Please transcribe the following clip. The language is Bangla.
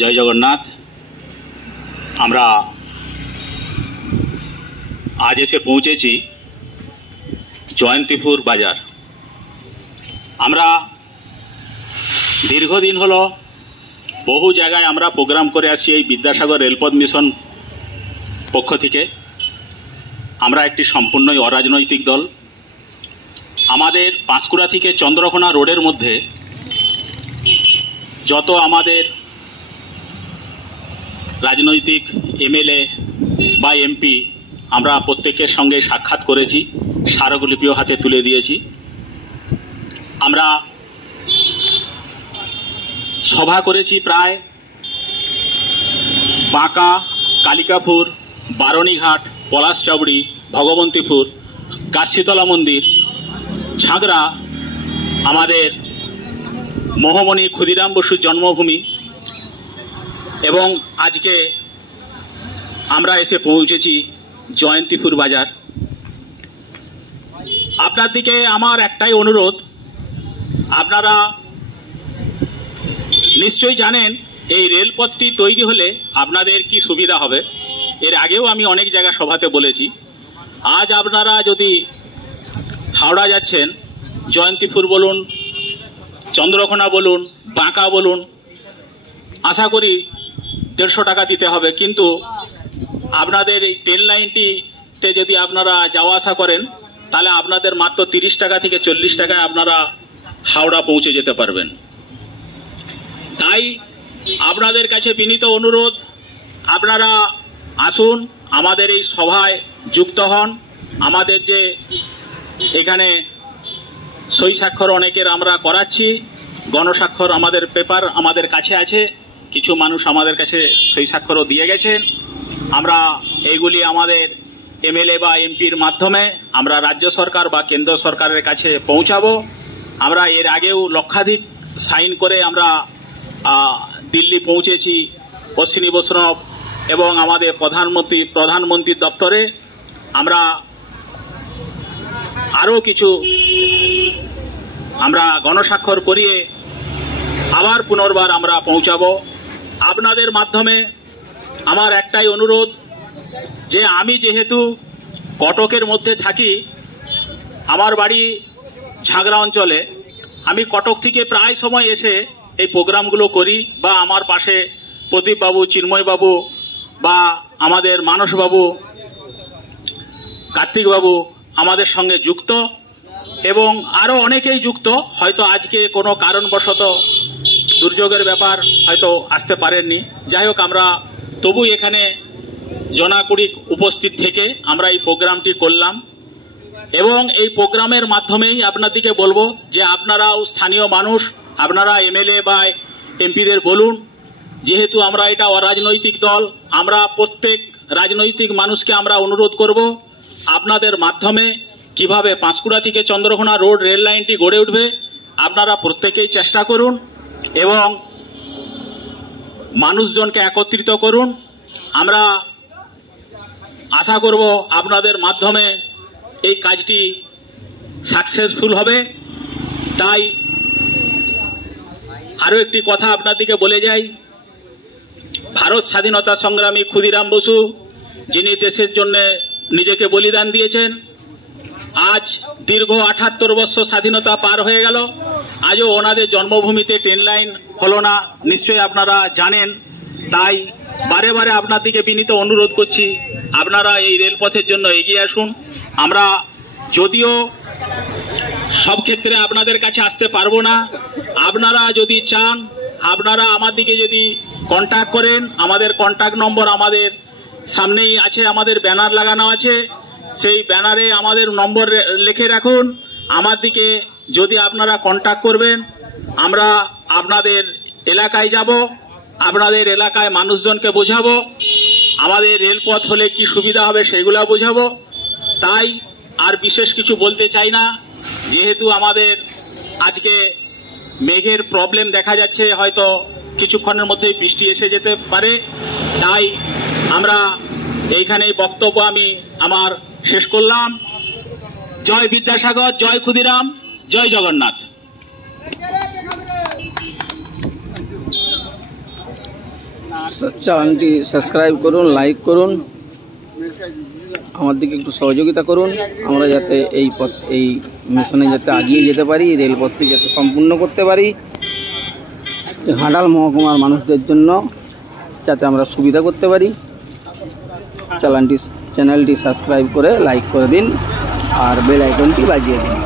জয় জগন্নাথ। আমরা আজ এসে পৌঁছেছি জয়ন্তীপুর বাজার। আমরা দীর্ঘদিন হলো বহু জায়গায় আমরা প্রোগ্রাম করে আসছি এই বিদ্যাসাগর রেলপথ মিশন পক্ষ থেকে। আমরা একটি সম্পূর্ণই অরাজনৈতিক দল। আমাদের পাঁশকুড়া থেকে চন্দ্রকোনা রোডের মধ্যে যত আমাদের রাজনৈতিক এমএলএ বা এমপি, আমরা প্রত্যেকের সঙ্গে সাক্ষাৎ করেছি, স্মারকলিপিও হাতে তুলে দিয়েছি। আমরা সভা করেছি প্রায় বাঁকা, কালিকাপুর, বারণীঘাট, পলাশচাবড়ি, ভগবন্তীপুর, কাশীতলা মন্দির, ঝাগড়া, আমাদের মহামণি ক্ষুদিরাম বসুর জন্মভূমি, এবং আজকে আমরা এসে পৌঁছেছি জয়ন্তীপুর বাজার। আপনার দিকে আমার একটাই অনুরোধ, আপনারা নিশ্চয়ই জানেন এই রেলপথটি তৈরি হলে আপনাদের কি সুবিধা হবে। এর আগেও আমি অনেক জায়গা সভাতে বলেছি। আজ আপনারা যদি হাওড়া যাচ্ছেন, জয়ন্তীপুর বলুন, চন্দ্রকোনা বলুন, বাঁকা বলুন, আশা করি 150 টাকা দিতে হবে। কিন্তু আপনাদের এই ট্রেন লাইনটিতে যদি আপনারা যাওয়া আসা করেন, তাহলে আপনাদের মাত্র 30 টাকা থেকে 40 টাকায় আপনারা হাওড়া পৌঁছে যেতে পারবেন। তাই আপনাদের কাছে বিনীত অনুরোধ, আপনারা আসুন, আমাদের এই সভায় যুক্ত হন। আমাদের যে এখানে সই স্বাক্ষর অনেকের আমরা করাচ্ছি, গণস্বাক্ষর আমাদের পেপার আমাদের কাছে আছে, কিছু মানুষ আমাদের কাছে সই স্বাক্ষরও দিয়ে গেছেন। আমরা এইগুলি আমাদের এমএলএ বা এমপির মাধ্যমে আমরা রাজ্য সরকার বা কেন্দ্র সরকারের কাছে পৌঁছাবো। আমরা এর আগেও লক্ষাধিক সাইন করে আমরা দিল্লি পৌঁছেছি, অশ্বিনী বৈষ্ণব এবং আমাদের প্রধানমন্ত্রীর দপ্তরে। আমরা আরও কিছু আমরা গণস্বাক্ষর করিয়ে আবার পুনর্বার আমরা পৌঁছাবো। আপনাদের মাধ্যমে আমার একটাই অনুরোধ, যে আমি যেহেতু কটকের মধ্যে থাকি, আমার বাড়ি ঝাগড়া অঞ্চলে, আমি কটক থেকে প্রায় সময় এসে এই প্রোগ্রামগুলো করি, বা আমার পাশে প্রদীপবাবু, চিন্ময়বাবু, বা আমাদের মানসবাবু, কার্তিকবাবু আমাদের সঙ্গে যুক্ত, এবং আরও অনেকেই যুক্ত। হয়তো আজকে কোনো কারণবশত দুর্যোগের ব্যাপার হয়তো আসতে পারেননি। যাই হোক, আমরা তবু এখানে জনাকুড়ি উপস্থিত থেকে আমরা এই প্রোগ্রামটি করলাম, এবং এই প্রোগ্রামের মাধ্যমেই আপনাদেরকে বলবো যে আপনারাও স্থানীয় মানুষ, আপনারা এমএলএ বা এমপিদের বলুন, যেহেতু আমরা এটা অরাজনৈতিক দল, আমরা প্রত্যেক রাজনৈতিক মানুষকে আমরা অনুরোধ করব, আপনাদের মাধ্যমে কিভাবে পাঁশকুড়া থেকে চন্দ্রকোনা রোড রেল লাইনটি গড়ে উঠবে আপনারা প্রত্যেকেই চেষ্টা করুন, এবং মানুষজনকে একত্রিত করুন। আমরা আশা করব আপনাদের মাধ্যমে এই কাজটি সাকসেসফুল হবে। তাই আরও একটি কথা আপনাদেরকে বলে যাই, ভারত স্বাধীনতা সংগ্রামী ক্ষুদিরাম বসু, যিনি দেশের জন্য নিজেকে বলিদান দিয়েছেন, আজ দীর্ঘ 78 বছর স্বাধীনতা পার হয়ে গেল, আজও ওনাদের জন্মভূমিতে ট্রেন লাইন হলো না, নিশ্চয়ই আপনারা জানেন। তাই বারে বারে আপনাদেরকে বিনীত অনুরোধ করছি, আপনারা এই রেলপথের জন্য এগিয়ে আসুন। আমরা যদিও সব ক্ষেত্রে আপনাদের কাছে আসতে পারবো না, আপনারা যদি চান, আপনারা আমাদেরকে যদি কন্ট্যাক্ট করেন, আমাদের কন্ট্যাক্ট নম্বর আমাদের সামনেই আছে, আমাদের ব্যানার লাগানো আছে, সেই ব্যানারে আমাদের নম্বর লিখে রাখুন। আমাদেরকে যদি আপনারা কন্ট্যাক্ট করবেন, আমরা আপনাদের এলাকায় যাব, আপনাদের এলাকায় মানুষজনকে বোঝাবো, আমাদের রেলপথ হলে কি সুবিধা হবে সেগুলো বোঝাবো। তাই আর বিশেষ কিছু বলতে চাই না, যেহেতু আমাদের আজকে মেঘের প্রবলেম দেখা যাচ্ছে, হয়তো কিছুক্ষণের মধ্যেই বৃষ্টি এসে যেতে পারে। তাই আমরা এইখানেই বক্তব্য আমি আমার শেষ করলাম। জয় বিদ্যাসাগর, জয় ক্ষুদিরাম, জয় জগন্নাথ। চ্যানেলটি সাবস্ক্রাইব করুন, লাইক করুন, আমার দিকে একটু সহযোগিতা করুন, আমরা যাতে এই মিশনে যাতে এগিয়ে যেতে পারি, রেলপথটি যাতে সম্পূর্ণ করতে পারি, ঘাটাল মহকুমার মানুষদের জন্য যাতে আমরা সুবিধা করতে পারি। চ্যানেলটি সাবস্ক্রাইব করে লাইক করে দিন আর বেল আইকনটি বাজিয়ে দিন।